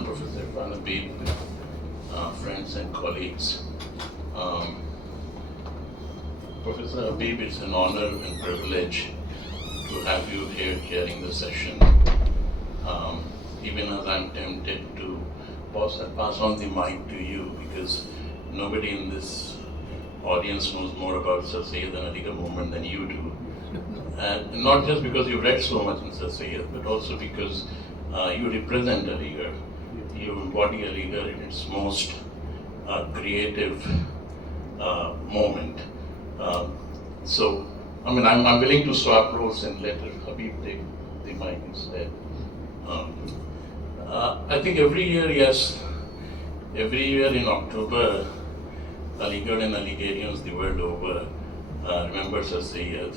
Professor Farhat, friends and colleagues. Um, Professor Habib, it's an honor and privilege to have you here chairing the session. Even as I'm tempted to pass on the mic to you, because nobody in this audience knows more about Sir Syed and Aligarh movement than you do. And not just because you've read so much in Sir Syed, but also because you represent Aligarh. You embody Aligarh in its most creative moment. So, I'm willing to swap roles and let Habib take the mic instead. I think every year in October, Aligarh and Aligarhians the world over remember Sir Syed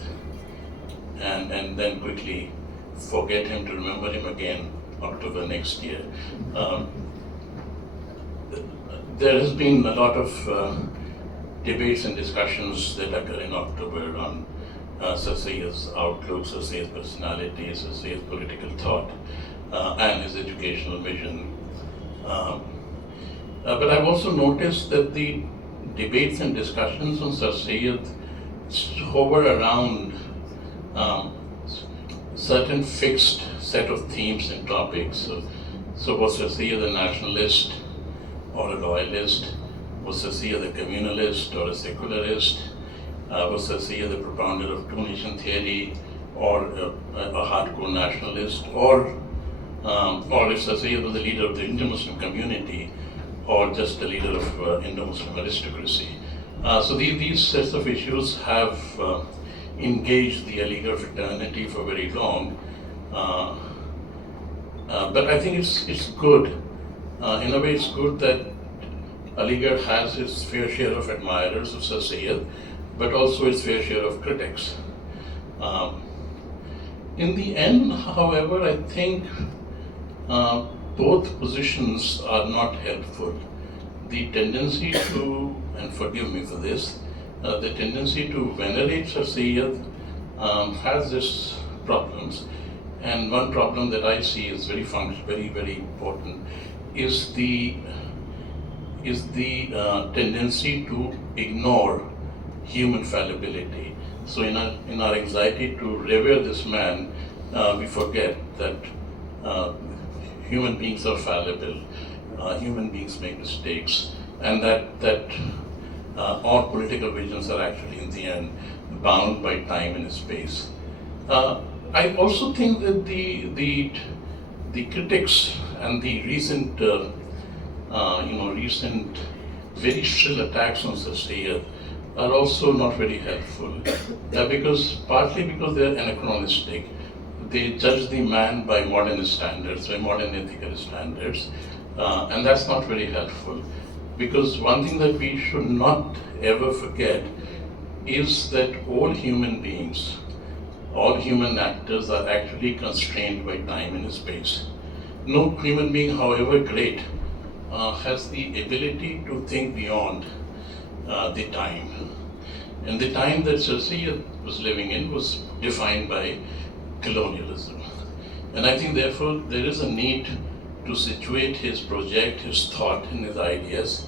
and then quickly forget him to remember him again October next year. There has been a lot of debates and discussions that occur in October on Sir Syed's outlook, Sir Syed's personality, Sir Syed's political thought, and his educational vision. But I've also noticed that the debates and discussions on Sir Syed hover around certain fixed set of themes and topics. So was Sir Syed a nationalist or a loyalist? Was Sir Syed a communalist or a secularist? Was Sir Syed a propounder of two-nation theory or a hardcore nationalist? Or if Sir Syed was the leader of the Indo-Muslim community or just the leader of Indo-Muslim aristocracy? So these sets of issues have engaged the Aligarh fraternity for very long. But I think it's good. In a way, it's good that Aligarh has its fair share of admirers of Sir Syed, but also its fair share of critics. In the end, however, I think both positions are not helpful. The tendency to, and forgive me for this, the tendency to venerate Sir Syed has its problems. And one problem that I see is very, very important is the tendency to ignore human fallibility. So in our anxiety to revere this man, we forget that human beings are fallible, human beings make mistakes, and that all political visions are actually in the end bound by time and space. I also think that the critics and the recent very shrill attacks on Sir Syed are also not very helpful, partly because they are anachronistic. They judge the man by modern standards, by modern ethical standards, and that's not very helpful. Because one thing that we should not ever forget is that all human beings, all human actors are actually constrained by time and space. No human being, however great, has the ability to think beyond the time. And the time that Sir Syed was living in was defined by colonialism. And I think therefore there is a need to situate his project, his thought and his ideas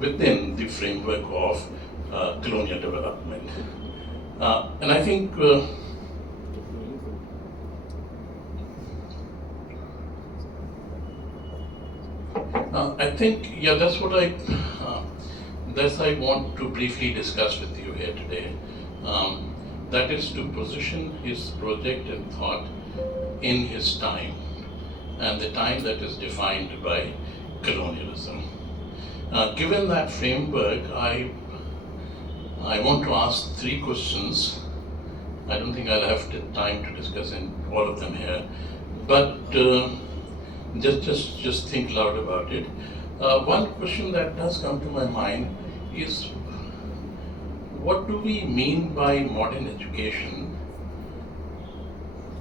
within the framework of colonial development. And I think that's what I want to briefly discuss with you here today. That is to position his project and thought in his time, and the time that is defined by colonialism. Given that framework, I want to ask three questions. I don't think I'll have time to discuss all of them here, but just think loud about it. One question that does come to my mind is, what do we mean by modern education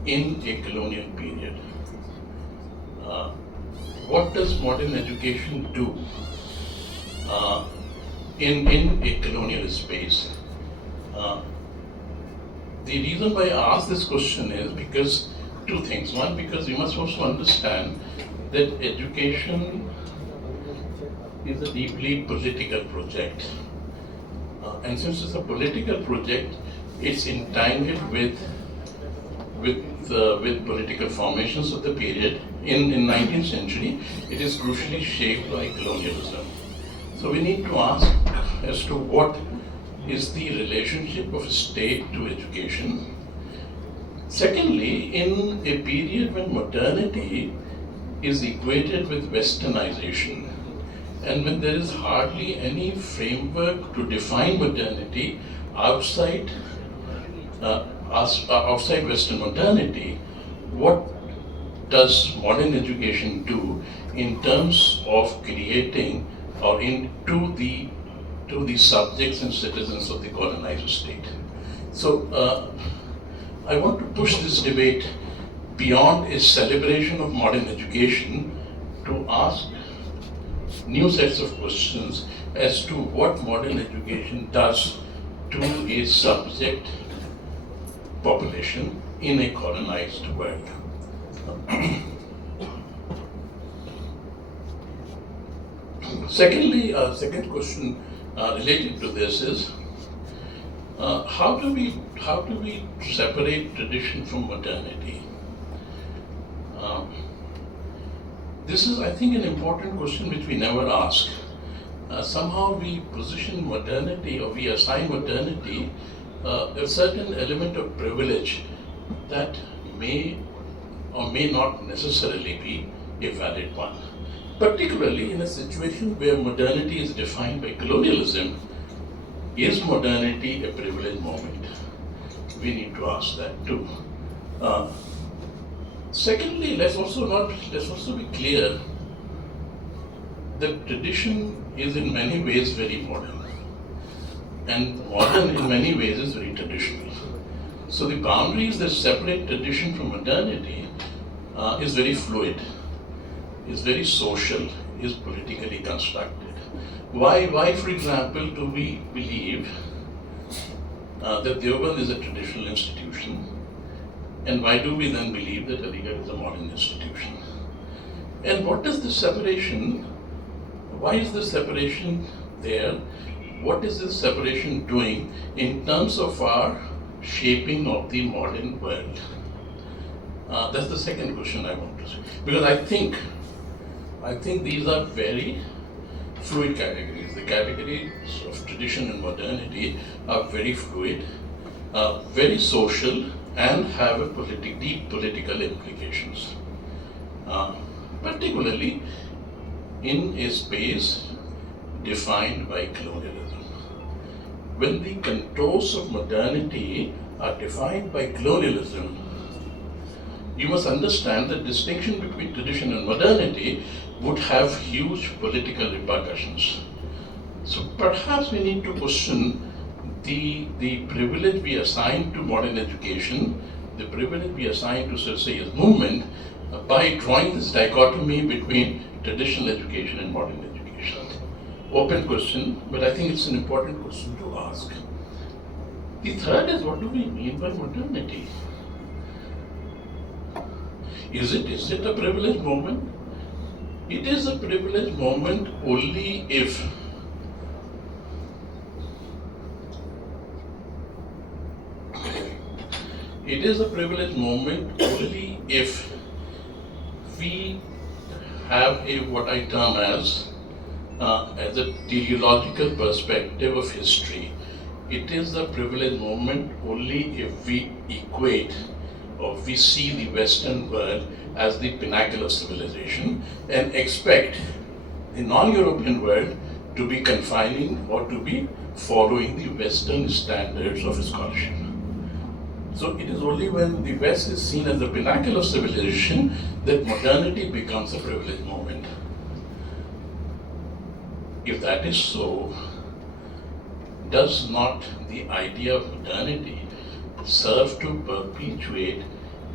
in a colonial period? What does modern education do in a colonial space? The reason why I ask this question is because two things. One, because we must also understand that education is a deeply political project. And since it's a political project, it's entangled with political formations of the period. In 19th century, it is crucially shaped by colonialism. So we need to ask as to what is the relationship of state to education. Secondly, in a period when modernity is equated with westernization, and when there is hardly any framework to define modernity outside Western modernity, what does modern education do in terms of creating or to the subjects and citizens of the colonized state? So I want to push this debate beyond a celebration of modern education to ask new sets of questions as to what modern education does to a subject population in a colonized world. Secondly, second question related to this is how do we separate tradition from modernity? This is, I think, an important question which we never ask. Somehow we position modernity, or we assign modernity a certain element of privilege that may or may not necessarily be a valid one. Particularly in a situation where modernity is defined by colonialism, is modernity a privileged moment? We need to ask that too. Secondly, let's also be clear that tradition is in many ways very modern, and modern in many ways is very traditional. So the boundaries that separate tradition from modernity is very fluid, is very social, is politically constructed. Why, for example, do we believe that Deoband is a traditional institution? And why do we then believe that Aligarh is a modern institution? And what is the separation? Why is this separation there? What is this separation doing in terms of our shaping of the modern world? That's the second question I want to say. Because I think these are very fluid categories. The categories of tradition and modernity are very fluid, very social, and have a deep political implications, particularly in a space defined by colonialism. When the contours of modernity are defined by colonialism, you must understand that distinction between tradition and modernity would have huge political repercussions. So perhaps we need to question the privilege we assign to modern education, the privilege we assign to Sir Syed's movement, by drawing this dichotomy between traditional education and modern education. Open question, but I think it's an important question to ask. The third is, what do we mean by modernity? Is it a privileged moment? It is a privileged moment only if we have what I term as a teleological perspective of history. It is a privileged moment only if we equate or we see the Western world as the pinnacle of civilization and expect the non-European world to be confining or to be following the Western standards of scholarship. So it is only when the West is seen as the pinnacle of civilization that modernity becomes a privileged moment. If that is so, does not the idea of modernity serve to perpetuate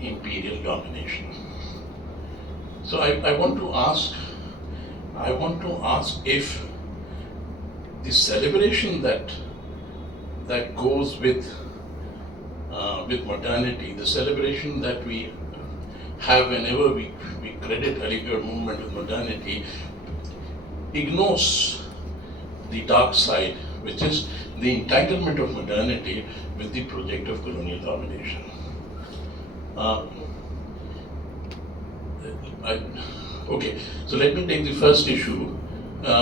imperial domination? So I want to ask if the celebration that goes with modernity, the celebration that we have whenever we credit Aligarh movement with modernity ignores the dark side, which is the entanglement of modernity with the project of colonial domination. Okay, so let me take the first issue,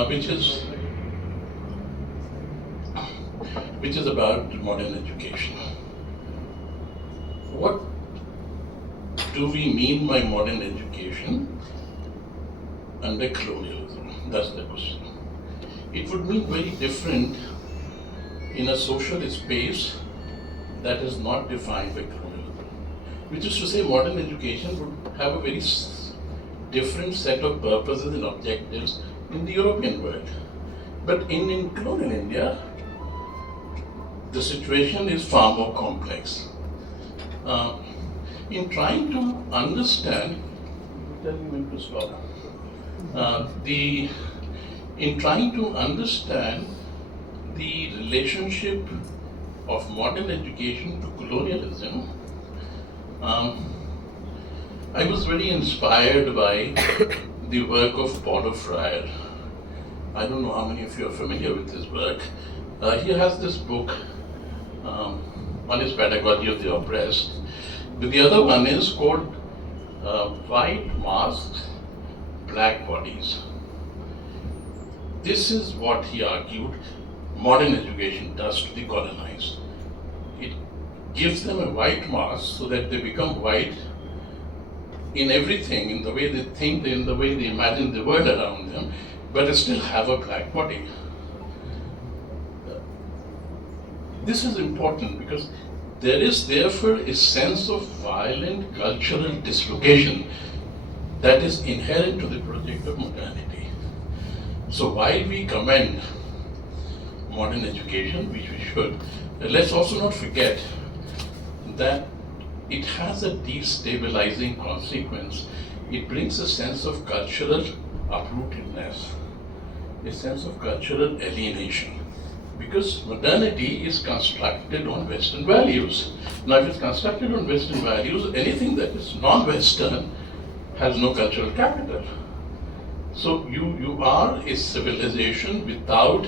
which is about modern education. What do we mean by modern education under colonialism? That's the question. It would mean very different in a social space that is not defined by colonialism. Which is to say, modern education would have a very different set of purposes and objectives in the European world. But in colonial India, the situation is far more complex. In trying to understand, tell me when to stop. In trying to understand the relationship of modern education to colonialism, I was very inspired by the work of Paulo Freire. I don't know how many of you are familiar with his work. He has this book, one is Pedagogy of the Oppressed, but the other one is called White Masks, Black Bodies. This is what he argued modern education does to the colonized. It gives them a white mask so that they become white in everything, in the way they think, in the way they imagine the world around them, but they still have a black body. This is important because there is therefore a sense of violent cultural dislocation that is inherent to the project of modernity. So while we commend modern education, which we should, let's also not forget that it has a destabilizing consequence. It brings a sense of cultural uprootedness, a sense of cultural alienation. Because modernity is constructed on Western values. Now, if it's constructed on Western values, anything that is non-Western has no cultural capital. So you are a civilization without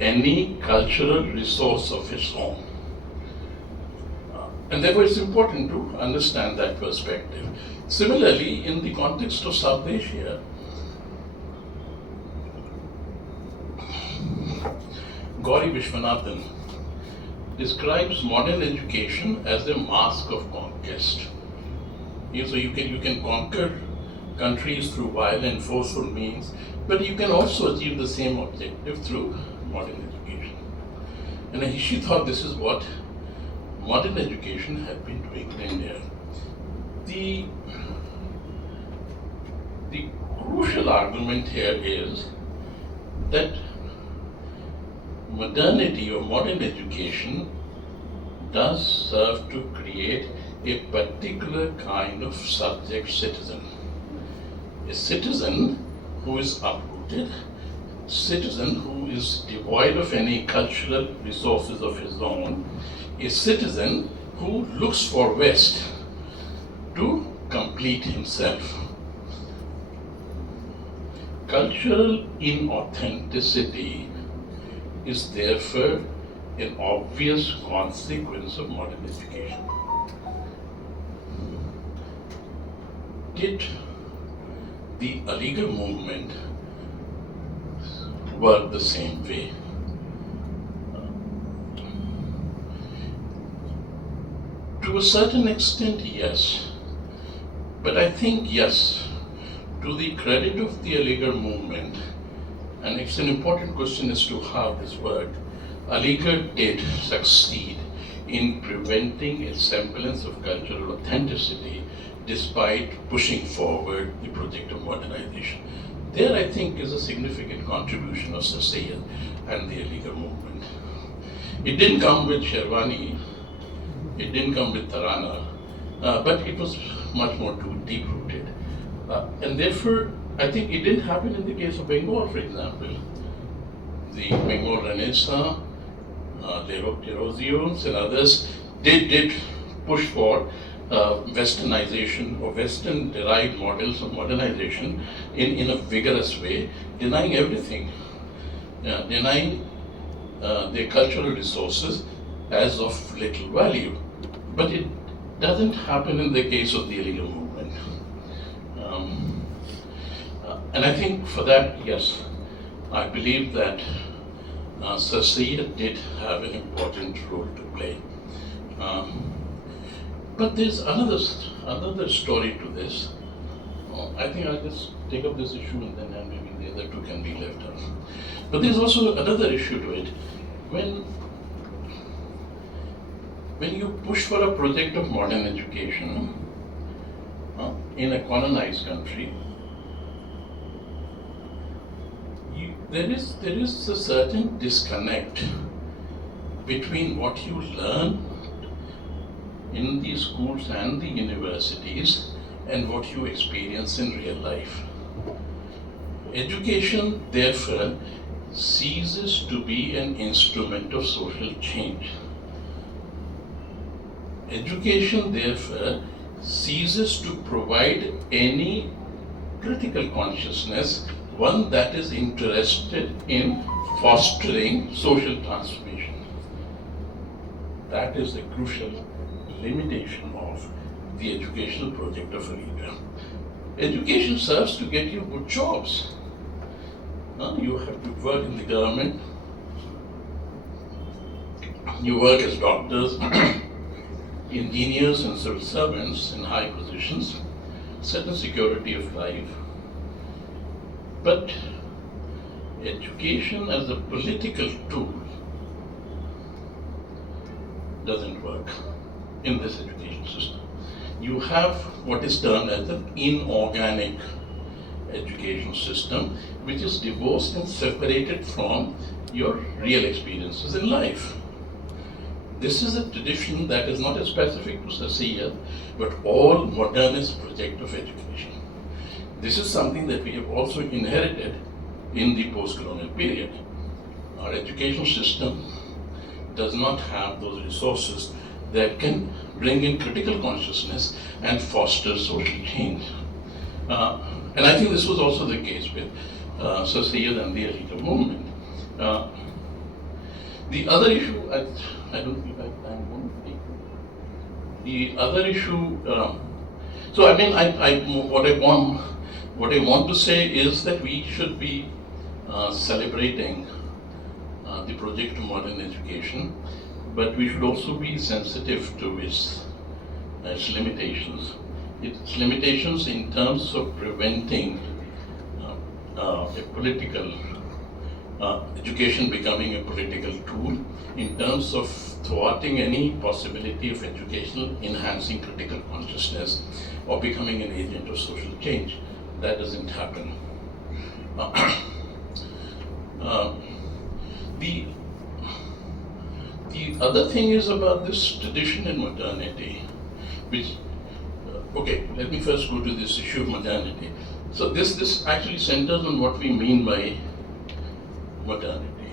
any cultural resource of its own. And therefore it's important to understand that perspective. Similarly, in the context of South Asia, Gauri Vishwanathan describes modern education as a mask of conquest. So you can conquer countries through violent, forceful means, but you can also achieve the same objective through modern education. And she thought this is what modern education had been doing in India. The crucial argument here is that modernity or modern education does serve to create a particular kind of subject citizen. A citizen who is uprooted, citizen who is devoid of any cultural resources of his own, a citizen who looks for West to complete himself. Cultural inauthenticity is therefore an obvious consequence of modern education. Did the Aligarh movement work the same way? To a certain extent, yes. But I think, yes, to the credit of the Aligarh movement, and it's an important question as to how this worked, Aligarh did succeed in preventing a semblance of cultural authenticity despite pushing forward the project of modernization. There, I think, is a significant contribution of Sir Syed and the Aligarh movement. It didn't come with Sherwani, it didn't come with Tarana, but it was much more deep-rooted. And therefore, I think it didn't happen in the case of Bengal, for example. The Bengal Renaissance, Lerozios and others did push for westernization or Western-derived models of modernization in a vigorous way, denying everything, denying their cultural resources as of little value. But it doesn't happen in the case of the illegal movement. And I think for that, yes, I believe that Sir Syed did have an important role to play. But there's another story to this. I think I'll just take up this issue and then maybe the other two can be left out. But there's also another issue to it. When you push for a project of modern education in a colonized country, there is a certain disconnect between what you learn in the schools and the universities and what you experience in real life. Education, therefore, ceases to be an instrument of social change. Education, therefore, ceases to provide any critical consciousness, one that is interested in fostering social transformation. That is the crucial limitation of the educational project of a leader. Education serves to get you good jobs. You have to work in the government, you work as doctors, engineers and civil servants in high positions, certain security of life. But education as a political tool doesn't work in this education system. You have what is termed as an inorganic education system, which is divorced and separated from your real experiences in life. This is a tradition that is not specific to Sir Syed, but all modernist project of education. This is something that we have also inherited in the post-colonial period. Our education system does not have those resources that can bring in critical consciousness and foster social change. And I think this was also the case with Sir Syed and the elite movement. The other issue, I don't think I'm going to take. The other issue, so I mean, what I want to say is that we should be celebrating the project of modern education, but we should also be sensitive to its limitations. Its limitations in terms of preventing a political education becoming a political tool, in terms of thwarting any possibility of educational enhancing critical consciousness or becoming an agent of social change. That doesn't happen. The other thing is about this tradition in modernity, which, okay, let me first go to this issue of modernity. So this actually centers on what we mean by modernity.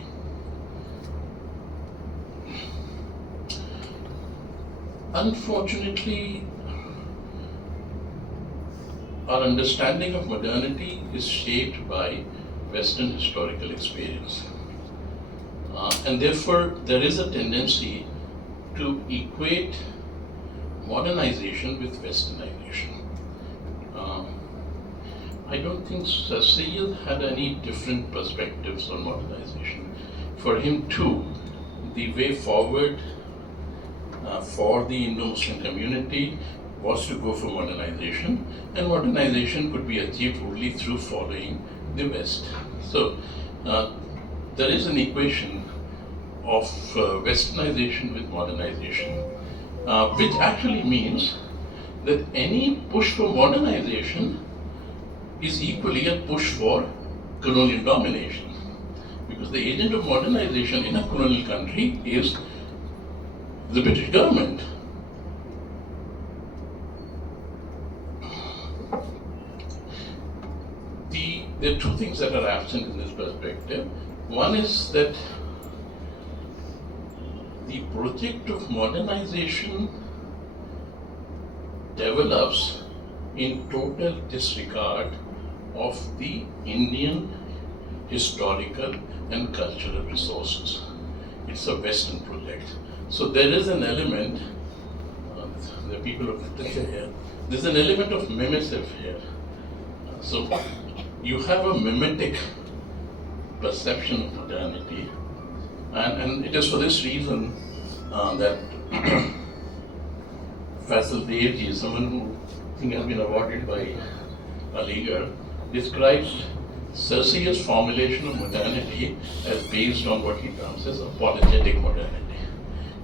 Unfortunately, our understanding of modernity is shaped by Western historical experience. And therefore, there is a tendency to equate modernization with westernization. I don't think Sir Syed had any different perspectives on modernization. For him too, the way forward for the Indo-Muslim community was to go for modernization, and modernization could be achieved only through following the West. So there is an equation of westernization with modernization, which actually means that any push for modernization is equally a push for colonial domination, because the agent of modernization in a colonial country is the British government. There are two things that are absent in this perspective. One is that the project of modernization develops in total disregard of the Indian historical and cultural resources. It's a Western project. So there is an element, the people of literature here, there's an element of mimesis here. So you have a mimetic perception of modernity, and it is for this reason that Faisal Devji, someone who I think has been awarded by Aligarh, describes Sir Syed's formulation of modernity as based on what he terms as apologetic modernity.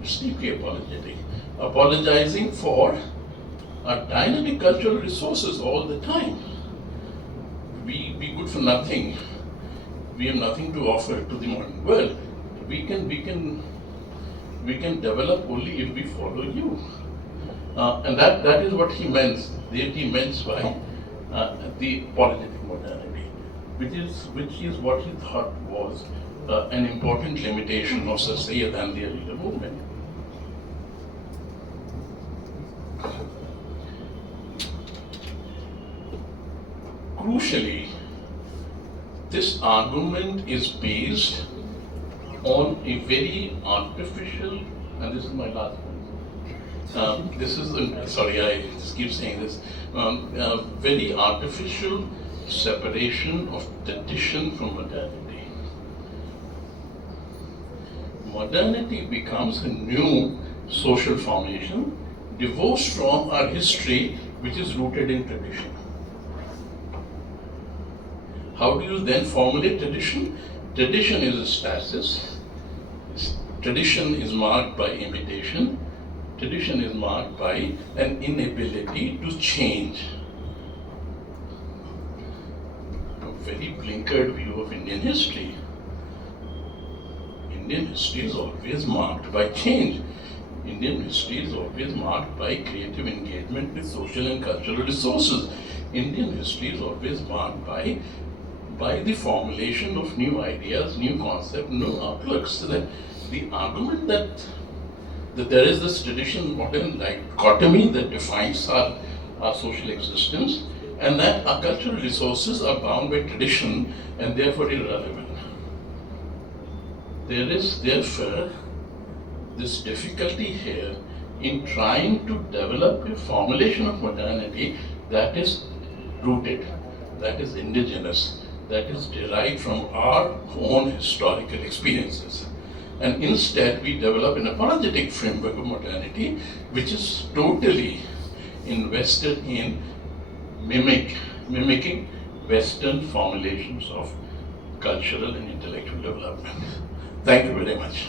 It's deeply apologetic, apologizing for our dynamic cultural resources all the time. We good for nothing. We have nothing to offer to the modern world. We can develop only if we follow you. And that is what he meant. He meant by the apologetic modernity, which is what he thought was an important limitation of Sir Syed and the earlier movement. Crucially, this argument is based on a very artificial, and this is my last point. This is, sorry, I just keep saying this, very artificial separation of tradition from modernity. Modernity becomes a new social formation divorced from our history, which is rooted in tradition. How do you then formulate tradition? Tradition is a stasis. Tradition is marked by imitation. Tradition is marked by an inability to change. A very blinkered view of Indian history. Indian history is always marked by change. Indian history is always marked by creative engagement with social and cultural resources. Indian history is always marked by the formulation of new ideas, new concepts, new outlooks. So that the argument that there is this tradition-modern dichotomy that defines our social existence, and that our cultural resources are bound by tradition and therefore irrelevant. There is therefore this difficulty here in trying to develop a formulation of modernity that is rooted, that is indigenous, that is derived from our own historical experiences. And instead, we develop an apologetic framework of modernity, which is totally invested in mimicking Western formulations of cultural and intellectual development. Thank you very much.